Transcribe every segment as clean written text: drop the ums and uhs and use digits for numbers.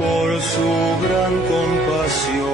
por su gran compasión.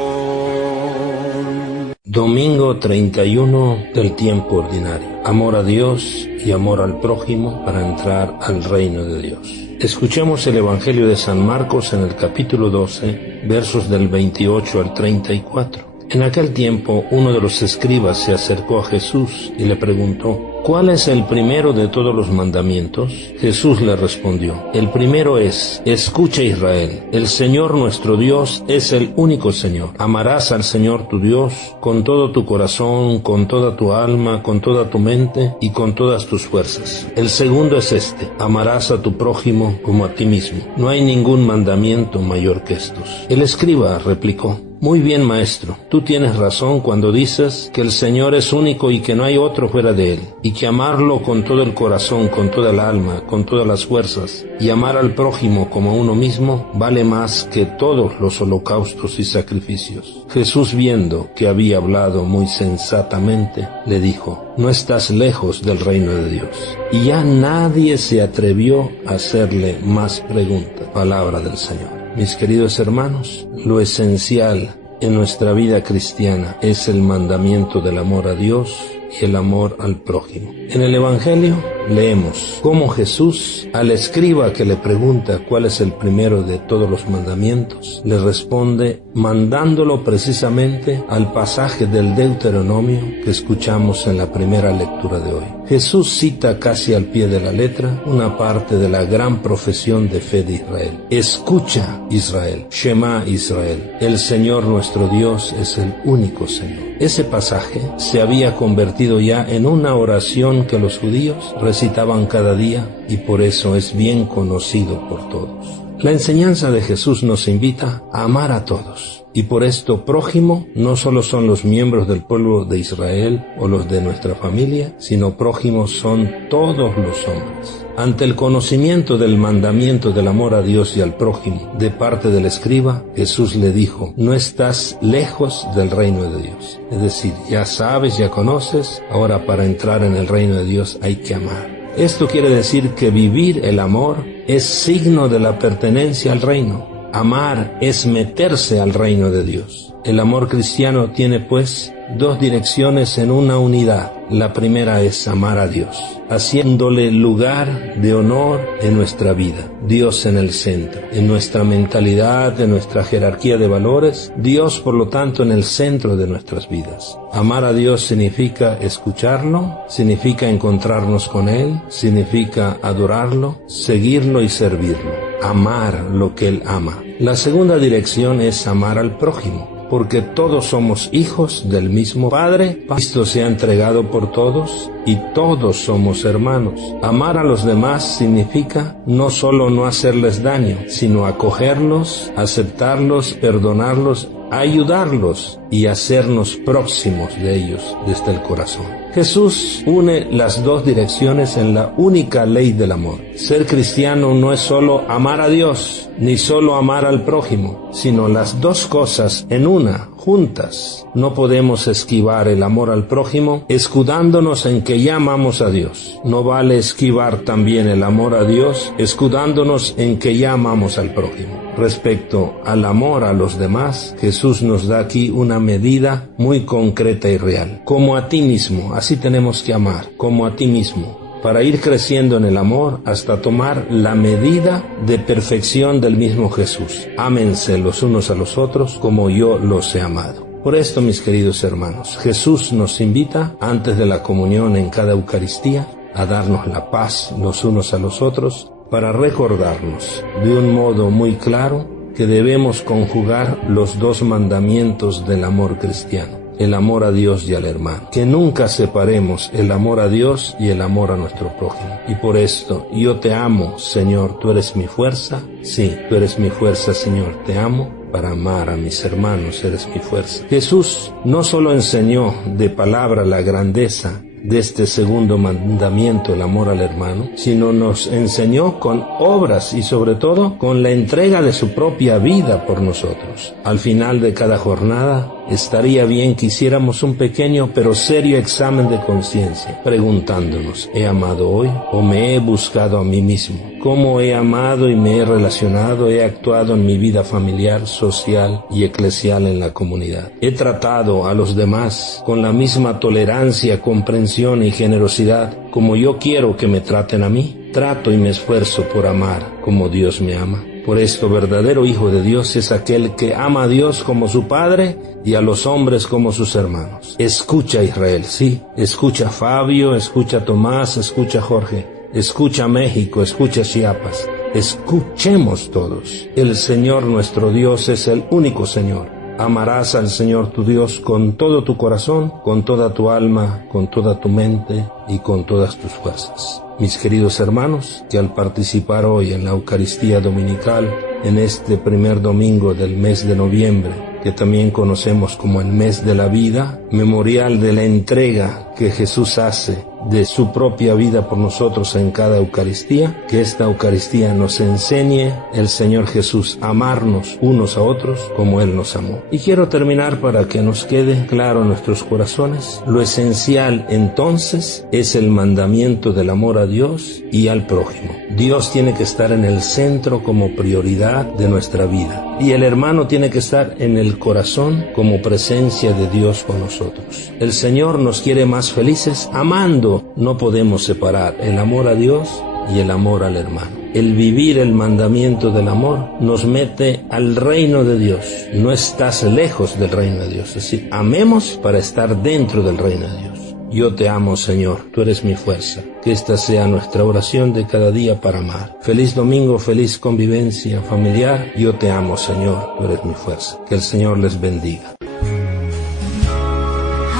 Domingo 31 del tiempo ordinario. Amor a Dios y amor al prójimo para entrar al reino de Dios. Escuchemos el Evangelio de San Marcos en el capítulo 12, versos del 28 al 34. En aquel tiempo, uno de los escribas se acercó a Jesús y le preguntó: ¿cuál es el primero de todos los mandamientos? Jesús le respondió: el primero es: escucha, Israel, el Señor nuestro Dios es el único Señor. Amarás al Señor tu Dios con todo tu corazón, con toda tu alma, con toda tu mente y con todas tus fuerzas. El segundo es este: amarás a tu prójimo como a ti mismo. No hay ningún mandamiento mayor que estos. El escriba replicó: muy bien, maestro, tú tienes razón cuando dices que el Señor es único y que no hay otro fuera de Él, y que amarlo con todo el corazón, con toda el alma, con todas las fuerzas, y amar al prójimo como a uno mismo, vale más que todos los holocaustos y sacrificios. Jesús, viendo que había hablado muy sensatamente, le dijo: no estás lejos del reino de Dios. Y ya nadie se atrevió a hacerle más preguntas. Palabra del Señor. Mis queridos hermanos, lo esencial en nuestra vida cristiana es el mandamiento del amor a Dios y el amor al prójimo. En el Evangelio leemos cómo Jesús, al escriba que le pregunta cuál es el primero de todos los mandamientos, le responde mandándolo precisamente al pasaje del Deuteronomio que escuchamos en la primera lectura de hoy. Jesús cita casi al pie de la letra una parte de la gran profesión de fe de Israel. Escucha, Israel, Shema Israel, el Señor nuestro Dios es el único Señor. Ese pasaje se había convertido ya en una oración que los judíos recitaban cada día y por eso es bien conocido por todos. La enseñanza de Jesús nos invita a amar a todos. Y por esto prójimo no solo son los miembros del pueblo de Israel o los de nuestra familia, sino prójimos son todos los hombres. Ante el conocimiento del mandamiento del amor a Dios y al prójimo de parte del escriba, Jesús le dijo: no estás lejos del reino de Dios. Es decir, ya sabes, ya conoces, ahora para entrar en el reino de Dios hay que amar. Esto quiere decir que vivir el amor es signo de la pertenencia al reino. Amar es meterse al reino de Dios. El amor cristiano tiene, pues, dos direcciones en una unidad. La primera es amar a Dios, haciéndole lugar de honor en nuestra vida. Dios en el centro, en nuestra mentalidad, en nuestra jerarquía de valores. Dios, por lo tanto, en el centro de nuestras vidas. Amar a Dios significa escucharlo, significa encontrarnos con Él, significa adorarlo, seguirlo y servirlo. Amar lo que Él ama. La segunda dirección es amar al prójimo, porque todos somos hijos del mismo Padre. Cristo se ha entregado por todos y todos somos hermanos. Amar a los demás significa no solo no hacerles daño, sino acogerlos, aceptarlos, perdonarlos, ayudarlos y hacernos próximos de ellos desde el corazón. Jesús une las dos direcciones en la única ley del amor. Ser cristiano no es solo amar a Dios, ni solo amar al prójimo, sino las dos cosas en una, juntas. No podemos esquivar el amor al prójimo escudándonos en que ya amamos a Dios. No vale esquivar también el amor a Dios escudándonos en que ya amamos al prójimo. Respecto al amor a los demás, Jesús nos da aquí una medida muy concreta y real. Como a ti mismo, así tenemos que amar, como a ti mismo, para ir creciendo en el amor hasta tomar la medida de perfección del mismo Jesús. Ámense los unos a los otros como yo los he amado. Por esto, mis queridos hermanos, Jesús nos invita, antes de la comunión en cada Eucaristía, a darnos la paz los unos a los otros, para recordarnos de un modo muy claro que debemos conjugar los dos mandamientos del amor cristiano, el amor a Dios y al hermano. Que nunca separemos el amor a Dios y el amor a nuestro prójimo. Y por esto, yo te amo, Señor, tú eres mi fuerza. Sí, tú eres mi fuerza, Señor, te amo. Para amar a mis hermanos eres mi fuerza. Jesús no solo enseñó de palabra la grandeza de este segundo mandamiento, el amor al hermano, sino nos enseñó con obras y sobre todo con la entrega de su propia vida por nosotros. Al final de cada jornada, estaría bien que hiciéramos un pequeño pero serio examen de conciencia, preguntándonos, ¿he amado hoy o me he buscado a mí mismo? ¿Cómo he amado y me he relacionado, he actuado en mi vida familiar, social y eclesial en la comunidad? ¿He tratado a los demás con la misma tolerancia, comprensión y generosidad como yo quiero que me traten a mí? Trato y me esfuerzo por amar como Dios me ama. Por esto, verdadero hijo de Dios es aquel que ama a Dios como su Padre y a los hombres como sus hermanos. Escucha, Israel, sí. Escucha, Fabio, escucha, Tomás, escucha, Jorge. Escucha, México, escucha, Chiapas. Escuchemos todos. El Señor nuestro Dios es el único Señor. Amarás al Señor tu Dios con todo tu corazón, con toda tu alma, con toda tu mente y con todas tus fuerzas. Mis queridos hermanos, que al participar hoy en la Eucaristía Dominical, en este primer domingo del mes de noviembre, que también conocemos como el mes de la vida, memorial de la entrega que Jesús hace de su propia vida por nosotros en cada Eucaristía, que esta Eucaristía nos enseñe el Señor Jesús a amarnos unos a otros como Él nos amó. Y quiero terminar para que nos quede claro en nuestros corazones. Lo esencial entonces es el mandamiento del amor a Dios y al prójimo. Dios tiene que estar en el centro como prioridad de nuestra vida y el hermano tiene que estar en el corazón como presencia de Dios con nosotros. El Señor nos quiere más felices amando. No podemos separar el amor a Dios y el amor al hermano. El vivir el mandamiento del amor nos mete al reino de Dios. No estás lejos del reino de Dios. Es decir, amemos para estar dentro del reino de Dios. Yo te amo, Señor, tú eres mi fuerza. Que esta sea nuestra oración de cada día para amar. Feliz domingo, feliz convivencia familiar. Yo te amo, Señor, tú eres mi fuerza. Que el Señor les bendiga.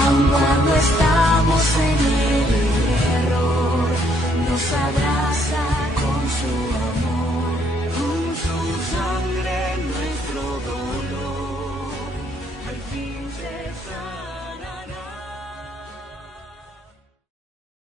Aun cuando estamos en el error, nos abraza con su amor, con su sangre nuestro dolor, al fin cesa.